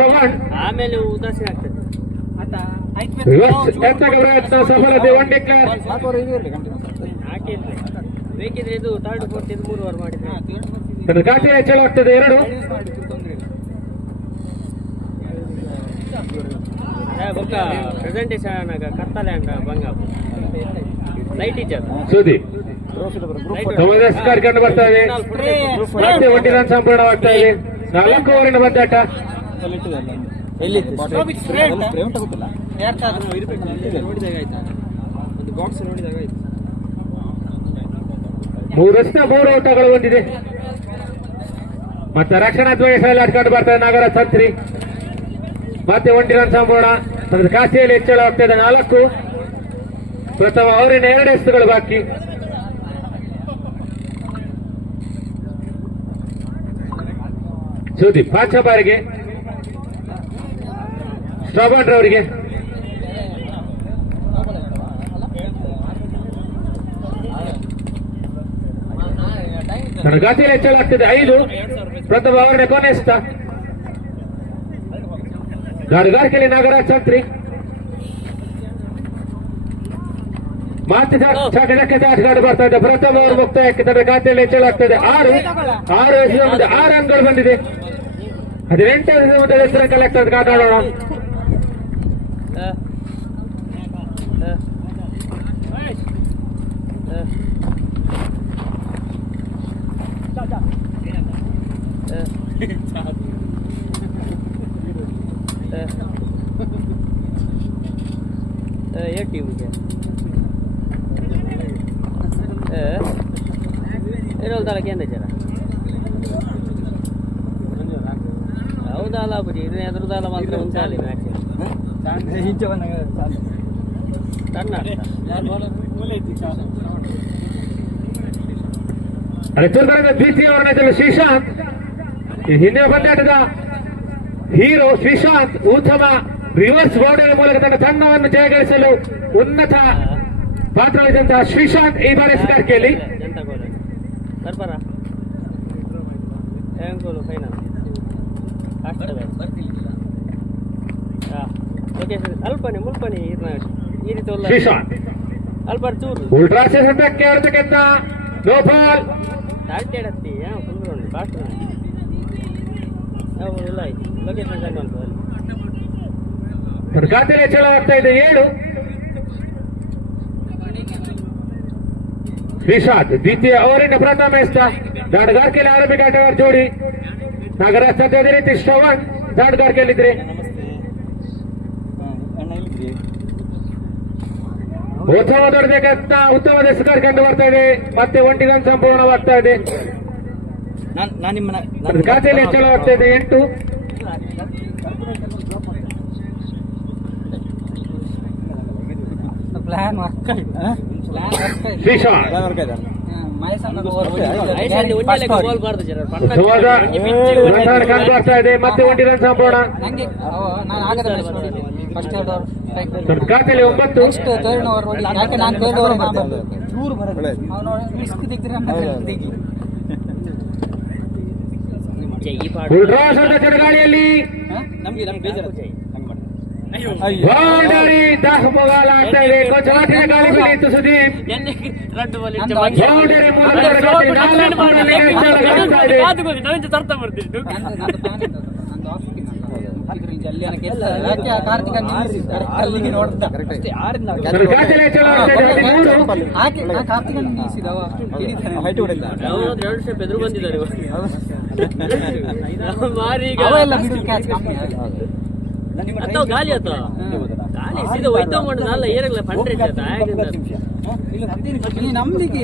ಶ್ರವಣ್. ಆಮೇಲೆ ಉದಾಸೀನ ಆಗ್ತದೆ. ಪ್ರಯತ್ನ ಸಫಲತೆ. One declare. ಬೇಕಿದ್ರೆ ಇದು ಥರ್ಡ್ ಫೋರ್ತ್ ಇದು 3 ಓವರ್ ಮಾಡಿದ್ರೆ ಘಾಟಿ ಹೆಚ್ಚಳವಾಗ್ತದೆ. 2 ಬೊಕ್ಕ ಪ್ರೆಸೆಂಟೇಷನ್ ಕತ್ತಲೆ ಅಂಡ ಬಂಗ ಲೈಟ್ ಇಜ್ಜದ ಸುದಿ ಕಂಡು ಬರ್ತಾ ಇದೆ. ಮತ್ತೆ 1 ರನ್ ಸಂಪೂರ್ಣವಾಗ್ತಾ ಇದೆ. 4 ಓವರಿನ ಬಂದಾಟ. ಮೂರಷ್ಟ 3 ಓಟಗಳು ಬಂದಿದೆ. ಮತ್ತೆ ರಕ್ಷಣಾತ್ಮಕ ಸೈಲಾಟ್ ಕಂಡು ಬರ್ತಾ ಇದೆ ನಾಗರಾಜ್ ಸಂತ್ರಿ. ಮತ್ತೆ 1 ರನ್ ಸಂಪೂರ್ಣ. ಕಾಶಿಯಲ್ಲಿ ಹೆಚ್ಚಳವಾಗ್ತದೆ 4. ಪ್ರಥಮ ಅವರಿನ 2 ಎಸೆತಗಳು ಬಾಕಿ. ಸುದೀಪ್ 5 ಬಾರಿಗೆ ಶ್ರವಣ್ ರವರಿಗೆ. ಘಾಟಿಯಲ್ಲಿ ಹೆಚ್ಚಳಾಗ್ತದೆ 5. ಪ್ರಥಮ ಅವರಿನ ಕೊನೆ ಎಸೆತ. ಗಾರ್ಗಾರ್ಕೆಯಲ್ಲಿ ನಾಗರಾಜ್ ಸಂತ್ರಿ. ಮತ್ತೆ ಚಾಟಕ್ಕೆ ಚಾಟಗಾಡು ಬರ್ತಾ ಇದೆ. ಪ್ರಥಮ ಓವರ್ ಮುಕ್ತಾಯಕ್ಕೆ ತನ್ನ ಖಾತೆಯಲ್ಲಿ ಹೆಚ್ಚಳಾಗ್ತದೆ 6 ಎಸೆತ 6 ರನ್ಗಳು ಬಂದಿದೆ. 18 ಎಸೆತ ಹೆಸರ ಕಲೆಕ್ಟ್ ಅಂತ ಕಾಟಾಡೋಣ. ಹೌದಲ್ಲ ಬುಜಿ ಇದು ಎದುರುದಲ್ಲ ಮಾತ್ರ ಒಂದ್ಸಾಲಿ ಚಿತ್ರದುರ್ಗದ ದ್ವಿತೀಯ ವರ್ಣದಲ್ಲಿ ಶ್ರೀಶಾಂತ್. ಹಿಂದಿನ ಪಂದ್ಯಾಟದ ಹೀರೋ ಶ್ರೀಶಾಂತ್ ಉತ್ತಮ ರಿವರ್ಸ್ ಬೌಂಡರಿ ಮೂಲಕ ತನ್ನ ತಂಡವನ್ನು ಜಯಗಳಿಸಲು ಉನ್ನತ ಪಾತ್ರವಿದ್ದಂತಹ ಶ್ರೀಶಾಂತ್ ಈ ಬಾರಿ ಸ್ಕಾರ್ಕೆಯಲ್ಲಿ ಅಲ್ಪನೆ ಮುಲ್ಪನೆ ಈ ರೀತಿ ಶ್ರೀಶಾಂತ್ ಅಲ್ಪ ಚೂರು ಉಲ್ಟ್ರಾಸ್ ಹಂತಕ್ಕೆ ಹೊರತಕ್ಕೆಂತ ಗೋಪಾಲ್ ತಾಳ್ತೇಡತ್ತಿ ಕುಂದ್ರೋಣ ಬಾಸ್ಟ್ ಇಲ್ಲ ಲೊಕೇಶನ್ ಸೆಂಡ್ ಅಂತ ಖಾತೆಯಲ್ಲಿ ಹೆಚ್ಚಳವಾಗ್ತಾ ಇದೆ 7. ಶ್ರೀಶಾಂತ್ ದ್ವಿತೀಯ ಓವರಿನ ಪ್ರಥಮ ಎಸೆತ. ದಾಡ್ಗಾರ್ಕೆಯಲ್ಲಿ ಆರಂಭಿಕ ಆಟಗಾರ ಜೋಡಿ ನಾಗರಾಜ್ ಸಂತೆ. ಅದೇ ರೀತಿ ಶ್ರವಣ್ ದಾಡ್ಗಾರ್ಕೆಯಲ್ಲಿದ್ರೆ ಉತ್ತಮ ದೊಡ್ಡಬೇಕಂತ ಉತ್ತಮದ ಸ್ಕೋರ್ ಕಂಡು ಬರ್ತಾ ಇದೆ. ಮತ್ತೆ 1 ರನ್ ಸಂಪೂರ್ಣವಾಗ್ತಾ ಇದೆ. ಖಾತೆಯಲ್ಲಿ ಹೆಚ್ಚಳವಾಗ್ತಾ ಇದೆ 8. ಶ್ರೀಶಾಂತ್ ಕಂಡು ಬರ್ತಾ ಇದೆ. ಮತ್ತೆ 1 ರನ್ ಸಂಪೂರ್ಣ. ಖಾತೆಯಲ್ಲಿ 9. ಚಡಗಾಳಿಯಲ್ಲಿ ಬೌಂಡರಿ ದಾಖಲಾಗ ಆಗ್ತಾ ಇದೆ. ಕೊಂಚವಾಟಿನ ಗಾಳಿ ಬಿಡಿತ್ತು ಸುದೀಪ್. ಬೌಂಡರಿ ಬೆದ್ರು ಬಂದಿದ್ದಾರೆ ಅಥವಾ ಗಾಲಿ ಅಥವಾ ಗಾಲಿ ಸೀದಾ ಒಯ್ತಾ ಮಾಡೋದಲ್ಲ ಏನಾಗಲ್ಲ ಫಂಡ್ರೆ ನಂಬಿಕೆ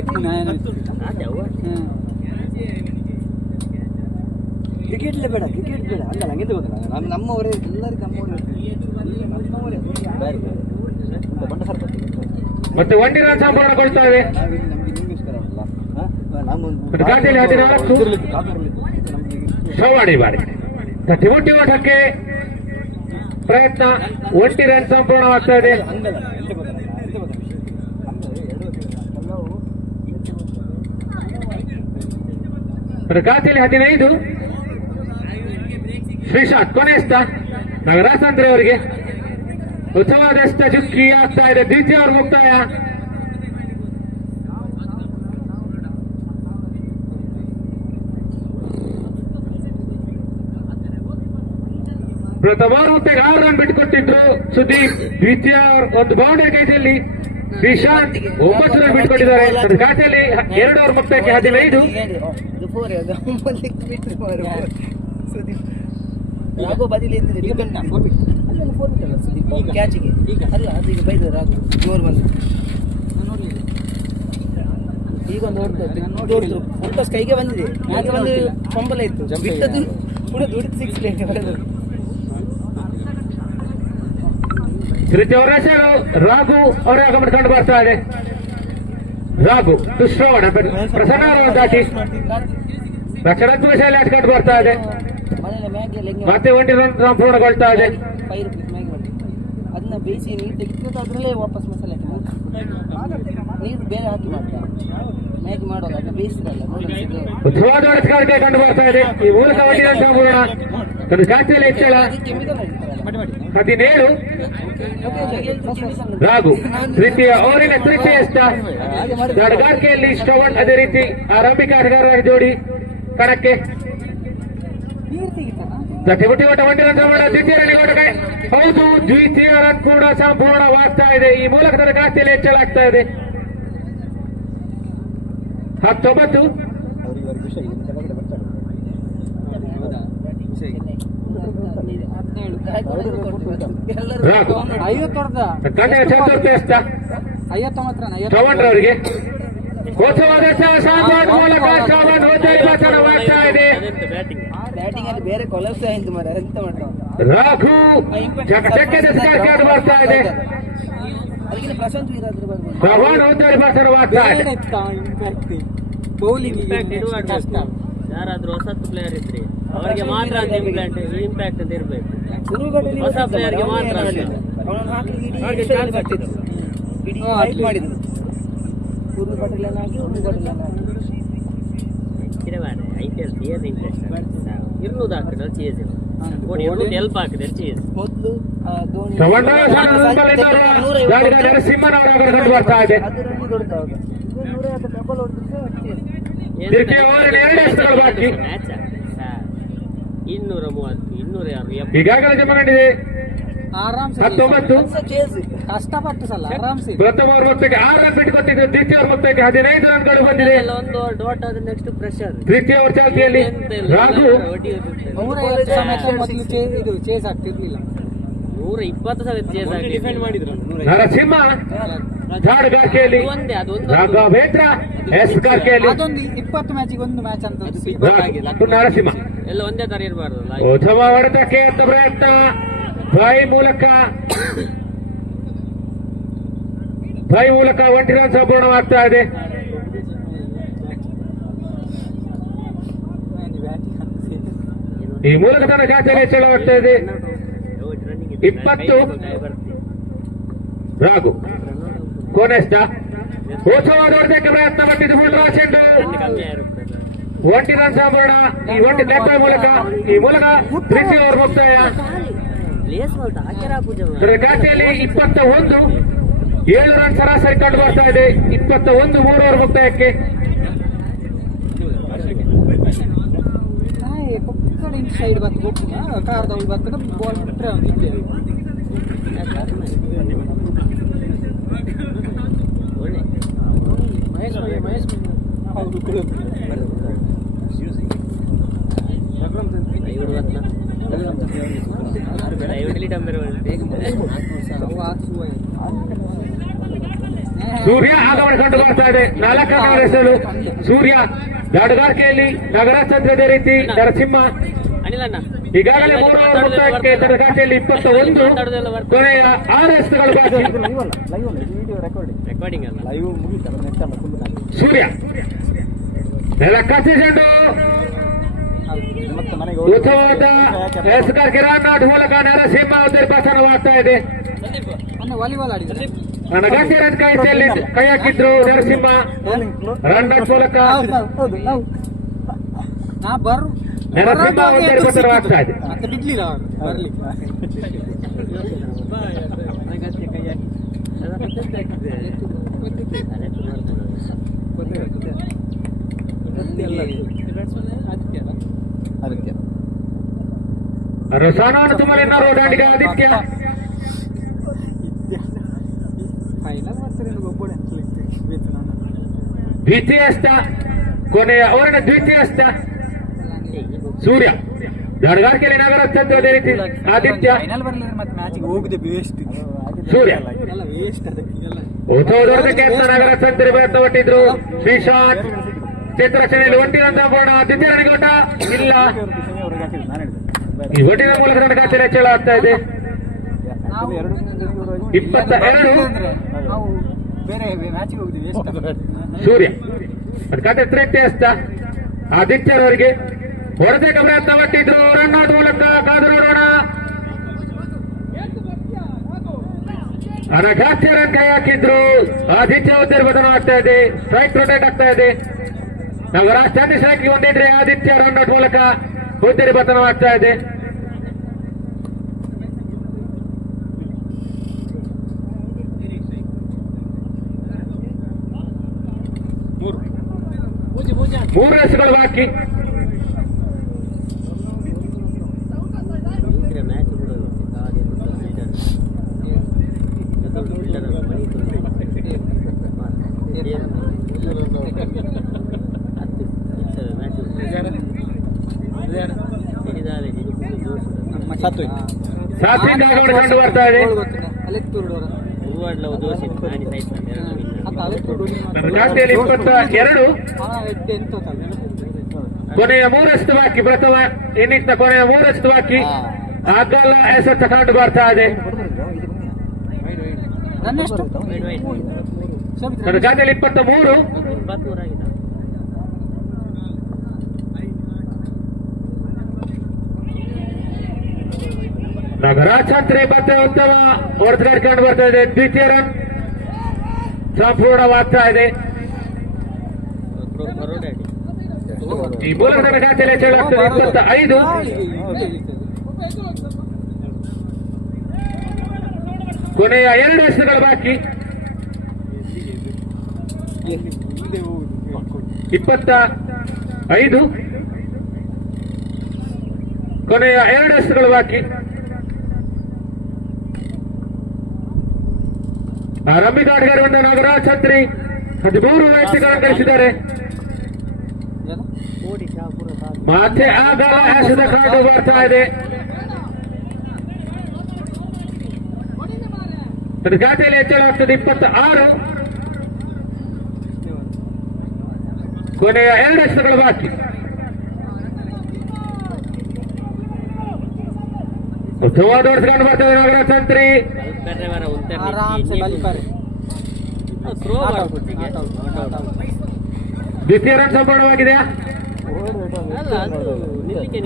ಕ್ರಿಕೆಟ್ ಬೇಡ ಕ್ರಿಕೆಟ್ ಬೇಡ ಅಲ್ಲ ನಂಗೆ ಗೊತ್ತಿಲ್ಲ. ನಮ್ಮವರೇ ಎಲ್ಲರಿಗೂ ನಮ್ಮವರೇ ಮತ್ತೆ 1 ರನ್ ಸಂಪೂರ್ಣಗೊಳ್ತಾವೆ. ಶ್ರವಣ್ ಈ ಬಾರಿ ತಿಮುಟ್ಟಿ ಓಟಕ್ಕೆ ಪ್ರಯತ್ನ. 1 ರನ್ ಸಂಪೂರ್ಣವಾಗ್ತಾ ಇದೆ. ಖಾತೆಯಲ್ಲಿ 15. ಶ್ರೀಶಾಂತ್ ಕೊನೆ ಎಸೆತ ನಾಗರಾಜ್ ಅಂದ್ರೆ ಅವರಿಗೆ ಉತ್ತಮವಾದಷ್ಟ ಚುಕ್ಕಿ ಆಗ್ತಾ ಇದೆ. ದ್ವಿತೀಯ ಅವರು ಮುಕ್ತಾಯ. ಪ್ರಥಮ ಮುಕ್ತೆಗೆ 6 ರನ್ ಬಿಟ್ಟುಕೊಟ್ಟಿದ್ರು ಸುದೀಪ್. ದ್ವಿತೀಯ ಒಂದು ಬೌಂಡರಿ ಕೈಯಲ್ಲಿ ಶ್ರೀಶಾಂತ್ 9 ರನ್ ಬಿಟ್ಟುಕೊಟ್ಟಿದ್ದಾರೆ. ಅದು ಖಾತೆಯಲ್ಲಿ 2 ಓವರ್ ಮುಕ್ತಕ್ಕೆ 15. ರಾಘು ಬದಿಲಿ ಕ್ಯಾಚಿಗೆ ಅಲ್ಲ ಅದು ಈಗ ಬೈದ ರಾಘು ಜೋರ್ ಬಂದು ಈಗ ನೋಡಿದ್ರು ಫೋಟೋಸ್ ಕೈಗೆ ಬಂದಿದೆ. ಆದ್ರೆ ಒಂದು ಕಂಬಲ ಇತ್ತು ಬಿಟ್ಟದ್ದು ಕೂಡ ದುಡಿದು 6 ಲೇಟ್ ಬರೋದು. ತೃತೀಯ ಓವರ್ ಎಸೆಯಲು ರಾಘು ಅವರ ಆಗಮನ ಕಂಡು ಬರ್ತಾ ಇದೆ. ರಾಘು ಶ್ರವಣ ಪ್ರಸನ್ನ ಅವರನ್ನು ದಾಟಿ ರಕ್ಷಣಾತ್ಮಕ ಶೈಲಿ ಆಟ ಕಂಡು ಬರ್ತಾ ಇದೆ. ಮತ್ತೆ 1 ರನ್ ಸಂಪೂರ್ಣಗೊಳ್ತಾ ಇದೆ. ಅದನ್ನ ಬೇಯಿಸಿ ನೀರು ತೆಗೆದು ಅದರಲ್ಲೇ ವಾಪಸ್ ಮಸಾಲೆ ಹಾಕಿ ನೀರು ಬೇರೆ ಹಾಕಿ ಮಾಡ್ತಾರೆ. ಮ್ಯಾಗಿ ಮಾಡೋದು ಅದನ್ನ ಬೇಯಿಸಿದಲ್ಲ. ಉತ್ತಮವಾದ ಹೊಡೆತಗಾರಿಕೆ ಕಂಡು ಬರ್ತಾ ಇದೆ. ಈ ಮೂಲಕ 1 ರನ್ ಸಂಪೂರ್ಣ. ತನ್ನ ಖಾತೆಯಲ್ಲಿ ಹೆಚ್ಚಳ 17. ರಾಘು ತೃತೀಯ ಓವರಿನ ತೃತೀಯ ಎಷ್ಟ ಆಟಗಾರಿಕೆಯಲ್ಲಿ ಶ್ರವಣ್ ಅದೇ ರೀತಿ ಆರಂಭಿಕ ಆಟಗಾರರ ಜೋಡಿ ಕಣಕ್ಕೆ ತಟ್ಟಿಬುಟ್ಟಿ ಓಟ 1 ರನ್ ಸಂಪೂರ್ಣ. ದ್ವಿತೀಯ ರನ್ ಓಟ ಹೌದು, ದ್ವಿತೀಯ ರನ್ ಕೂಡ ಸಂಪೂರ್ಣವಾಗ್ತಾ ಇದೆ. ಈ ಮೂಲಕ ತನ್ನ ಖಾತೆಯಲ್ಲಿ ಹೆಚ್ಚಳ ಆಗ್ತಾ ಇದೆ. 19. ರಾಘು ತಂಡದ ಚತುರ್ಥ ಎಷ್ಟ ಶ್ರವಣ್ ಅವರಿಗೆ ಉತ್ತಮವಾದ ಶಾಟ್ ಮೂಲಕ ಶ್ರವಣ್ ಹೋಗ್ತಾ ಇದೆ. ಬ್ಯಾಟಿಂಗ್ ಅಲ್ಲಿ ಬೇರೆ ಕೊಲಬ್ಸ್ ಆಯ್ತು ಮಾರ ಎಂತ ಮಾಡ್ತಾರೆ. ರಾಘು ಚಕ್ಕದ ಸ್ಕಾರ್ ಬರ್ತಾ ಇದೆ. ಅದಕ್ಕಿಂತ ಪ್ರಶಾಂತ್ ವೀರಾದ್ರು ಬಂದು ಶ್ರವಣ್ ಹೋಗ್ತಾ ಇದೆ. ಬೌಲಿಂಗ್ ಇಂಪ್ಯಾಕ್ಟ್ ಇಡುವಾಗ ಯಾರಾದ್ರೂ ಹೊಸ ಪ್ಲೇಯರ್ ಇದ್ರಿ ಅವರಿಗೆ ಮಾತ್ರ ಅಂತ ಇಂಪ್ಯಾಕ್ಟ್ ಅಂತ ಇರ್ಬೇಕು. ಹೊಸ ಪ್ಲೇಯರ್ಗೆ ಮಾತ್ರ ಅವನನ್ನು ಹಾಕಿ ಇಡೀ ಮಾಡಿದ್ರು. ಪೂರ್ವ ಪಟೇಲ್ ಹಾಕಿ IPL ಚೇಸ್ ಇಂಟ್ರೆಸ್ಟ್ ಇರ್ನೂದು ಹಾಕಿದ್ರೆ ಚೇಸ್ ಹೆಲ್ಪ್ ಹಾಕಿದ್ರೆ ಚೇಸ್ ಮೊದಲು ನರಸಿಂಹನ್ ಅವರ ಕಂಡು ಬರ್ತಾ ಇದೆ. ಮ್ಯಾಚ್ 230 260 ಈಗಾಗಲೇ ಜಮ ಕಂಡಿದೆ. 19. ಕಷ್ಟಪಟ್ಟು ಸಲ ಆರಾಮ್ಸೆ ಪ್ರಥಮ ಓವರ್ ಮೊತ್ತಕ್ಕೆ 6 ರನ್ ಬಿಟ್ಟುಕೊಟ್ಟಿದ್ದು. ದ್ವಿತೀಯ ಓವರ್ ಮೊತ್ತಕ್ಕೆ 15 ರನ್ಗಳು ಬಂದಿದೆ. ಒಂದು ಡಾಟ್ ಆದ್ರೆ ನೆಕ್ಸ್ಟ್ ಪ್ರೆಷರ್. ತೃತೀಯ ಓವರ್ ಚಾಲ್ತಿಯಲ್ಲಿ ರಾಘು ಇದು ಚೇಸ್ ಆಗ್ತಿರ್ಲಿಲ್ಲ. 120 ಸಾವಿರ ಚೇಸ್ ಆಗಿ ಡಿಫೆಂಡ್ ಮಾಡಿದ್ರು. ನರಸಿಂಹ ಜಾಡುಗಾರಿಕೆಯಲ್ಲಿ ರಾಘವೇಂದ್ರ ಎಸ್ಗಾರಿಕೆಯಲ್ಲಿ ಅದೊಂದು 20 ಮ್ಯಾಚಿಗೆ ಒಂದು ಮ್ಯಾಚ್ ಅಂತ ನರಸಿಂಹ ಎಲ್ಲ ಒಂದೇ ತರ ಇರಬಾರ್ದಲ್ಲ. ಉತ್ತಮ ಹೊಡೆತಕ್ಕೆ ಅಂತ ಪ್ರಯತ್ನ ಬಾಯಿ ಮೂಲಕ 1 ರನ್ ಸಂಪೂರ್ಣವಾಗ್ತಾ ಇದೆ. ಈ ಮೂಲಕ ತನ್ನ ಖಾತೆಯಲ್ಲಿ ಹೆಚ್ಚಳವಾಗ್ತಾ ಇದೆ. 20. ರಾಘು ಕೋನೆಸ್ಟ ಉತ್ತಮವಾದ ಹೊಡೆತಕ್ಕೆ ಪ್ರಯತ್ನ ಪಟ್ಟಿದ್ದು. ಫುಲ್ ಚೆಂಡು 1 ರನ್ ಸಂಪೂರ್ಣ. ಈ 1 ನೆಟ್ಟ ಮೂಲಕ ತೃತೀಯ ಓವರ್ ಮುಕ್ತಾಯ. ಖಾತೆಯಲ್ಲಿ 21. 7 ರನ್ ಸರಾಸರಿ ಕಂಡು ಬರ್ತಾ ಇದೆ. 21 3 ಓವರ್ ಮುಕ್ತಾಯಕ್ಕೆ. ಸೈಡ್ ಬಂದು ಕಾರ್ದವಳು ಬರ್ತದೆ ಬಾಲ್ ಬಿಟ್ಟರೆ ಸೂರ್ಯ ಆಗಮನ ಕಂಡು ಬರ್ತಾ ಇದೆ. 4 ರನ್ ಎಸೆಯಲು ಸೂರ್ಯ ಜಾಡುಗಾರಿಕೆಯಲ್ಲಿ ನಗರಾಜ್ ಚಂದ್ರ ರೀತಿ ನರಸಿಂಹ ಈಗಾಗಲೇ 3 ಓವರ್ ಮುಕ್ತಾಯಕ್ಕೆ ತನ್ನ ಖಾತೆಯಲ್ಲಿ 21. ಕೊನೆಯ 6 ಎಸೆತಗಳು ಬಾಕಿ. ಸೂರ್ಯ ನೆಲಕ್ಕಚ್ಚಿ ಚೆಂಡು ಉತ್ತಮವಾದ ಎಸ್ಗಾರಿಕೆ ರನ್ ಔಟ್ ಮೂಲಕ ನರಸಿಂಹ ನಿರ್ಪಾಸನವಾಗ್ತಾ ಇದೆ. ನನ್ನ ಗಂಟೆ ರನ್ ಕೈ ಹಾಕಿದ್ರು ನರಸಿಂಹ. ರನ್ ಔಟ್ ಮೂಲಕ ನರಸಿಂಹ ನಿರ್ಪಾಸನವಾಗ್ತಾ ಇದೆ. ಮತ್ತೆ ಬಿಡ್ಲಿಲ್ಲ ಬರ್ಲಿಕ್ಕೆ ಅದಕ್ಕೆ ರಸಾನಾನು ತುಮಲಿನ ರೋಡಾಂಡಿಗ ಆದಿತ್ಯ ದ್ವಿತೀಯ ಹಸ್ತ ಕೊನೆಯ ಅವರನ್ನ ದ್ವಿತೀಯ ಹಸ್ತ ಸೂರ್ಯ ದಡ್ಗಾರ್ಕೆಯಲ್ಲಿ ನಗರ ಚಂದ್ರ ಅದೇ ರೀತಿ ಆದಿತ್ಯ ಫೈನಲ್ ಬರ್ಲಿಲ್ಲ ಮತ್ತೆ ಮ್ಯಾಚಿಗೆ ಹೋಗುದೇ ವೇಸ್ಟ್ ಸೂರ್ಯ ವೇಸ್ಟ್ ಅದಕ್ಕೆಲ್ಲ ಉತ್ಸವದವರೆಗೆ ನಗರ ಚಂದ್ರ ಪ್ರಯತ್ನ ಪಟ್ಟಿದ್ರು ಶ್ರೀಶಾಂತ್ ಚಿತ್ರರಚನೆಯಲ್ಲಿ ಒಂಟಿನಂತ ಬೋಣ ದ್ವಿತೀಯ ರಣಿಗೋಟ ಇಲ್ಲ ಈ ಒಟ್ಟಿನ ಮೂಲಕ ನನ್ನ ಖಾತೆ ಹೆಚ್ಚಳ ಆಗ್ತಾ ಇದೆ 22 ನಾವು ಬೇರೆ ಮ್ಯಾಚಿಗೆ ಹೋಗಿದ್ವಿ ಸೂರ್ಯ ಅದು ಖಾತೆ ತೃಪ್ತಿ ಹಸ್ತ ಆದಿತ್ಯರವರಿಗೆ ಹೊಡೆದೇಟ ಪ್ರಯತ್ನ ಪಟ್ಟಿದ್ರು ರನ್ಔಟ್ ಮೂಲಕ ಕಾದು ನೋಡೋಣ ಅನಘಾತ್ಯ ರನ್ ಕೈ ಹಾಕಿದ್ರು ಆದಿತ್ಯ ಉದ್ದೇಶ ಬದಲು ಆಗ್ತಾ ಇದೆ ಸ್ಟ್ರೈಕ್ ರೊಟೇಟ್ ಆಗ್ತಾ ಇದೆ ನಗರಾಜ್ ಚಂದ್ರ ಸ್ಟ್ರೈಕ್ ಹೊಂದಿದ್ರೆ ಆದಿತ್ಯ ರನ್ಔಟ್ ಮೂಲಕ ಹುದ್ದೆಗೆ ಪತನ ಆಗ್ತಾ ಇದೆ ಮೂರು ರನ್ಸ್ಗಳು ಬಾಕಿ ಮ್ಯಾಚ್ ಸಾತ್ವಿಕ ಆಗಮನ ಕಂಡು ಬರ್ತಾ ಇದೆ ನನ್ನ ಖಾತೆಯಲ್ಲಿ 22 ಕೊನೆಯ ಮೂರಷ್ಟು ಬಾಕಿ ಪ್ರಥಮ ಇನ್ನಿಂದ ಕೊನೆಯ ಮೂರಷ್ಟು ಬಾಕಿ ಆಗಲ್ಲ ಎಸೆತ ಕಂಡು ಬರ್ತಾ ಇದೆ ನನ್ನ ಖಾತೆಯಲ್ಲಿ 23 ನಗರಾಜ್ ಚಂದ್ರ ಮತ್ತೆ ಉತ್ತಮ ಹೊಡೆದಾಡಿ ಕಂಡು ಬರ್ತಾ ಇದೆ ದ್ವಿತೀಯ ರನ್ ಸಂಪೂರ್ಣವಾಗ್ತಾ ಇದೆ ಈ ಮೂಲಕ ನನ್ನ ಖಾತೆಯಲ್ಲಿ ಹೆಚ್ಚಳಾಗ್ತದೆ 25 ಕೊನೆಯ 2 ಎಸೆತಗಳು ಬಾಕಿ 25 ಕೊನೆಯ 2 ಎಸೆತಗಳು ಬಾಕಿ ಆರಂಭಿಕ ಆಟಗಾರರಿಂದ ನಾಗರಾಜ್ ಛತ್ರಿ 13 ವ್ಯಕ್ತಿಗಳನ್ನು ಗಳಿಸಿದ್ದಾರೆ ಮತ್ತೆ ಆಗಲ ಎಸೆತ ಕಂಡು ಬರ್ತಾ ಇದೆ ಖಾತೆಯಲ್ಲಿ ಹೆಚ್ಚಳ ಆಗ್ತದೆ 26 ಕೊನೆಯ 2 ಎಸೆತಗಳು ಬಾಕಿ ಉತ್ತಮವಾದ ಹೊಡೆದುಕೊಂಡು ಬರ್ತದೆ ನಾಗರಾಜ್ ಛತ್ರಿ ದ್ವಿತೀಯ ರನ್ ಸಂಪೂರ್ಣವಾಗಿದೆಯಾ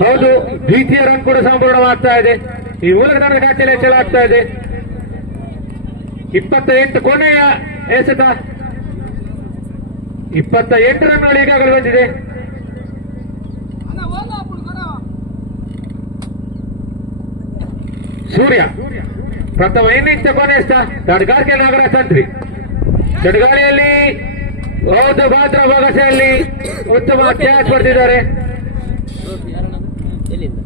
ಹೌದು ದ್ವಿತೀಯ ರನ್ ಕೂಡ ಸಂಪೂರ್ಣವಾಗ್ತಾ ಇದೆ ಈ ಮೂಲಕ ನನ್ನ ಖಾತೆಯಲ್ಲಿ ಹೆಚ್ಚಳ ಆಗ್ತಾ ಇದೆ 28 ಕೊನೆಯ ಎಸೆತ 28 ರನ್ಗಳು ಈಗಾಗಲೇ ಬಂದಿದೆ ಸೂರ್ಯ ಪ್ರಥಮ ಇನ್ನಿಂಗ್ಸ್ ಕೊನೆ ತಡ್ಗಾರ್ಕೆ ನಾಗರಾಜ್ ಚಂದ್ರಿ ತಡ್ಗಾಳಿಯಲ್ಲಿ ಹೌದು ಭಾದ್ರ ಭಾಗಶೆಯಲ್ಲಿ ಉತ್ತಮ ಕ್ಯಾಚ್ ಪಡೆದಿದ್ದಾರೆ ಎಲ್ಲಿಂದ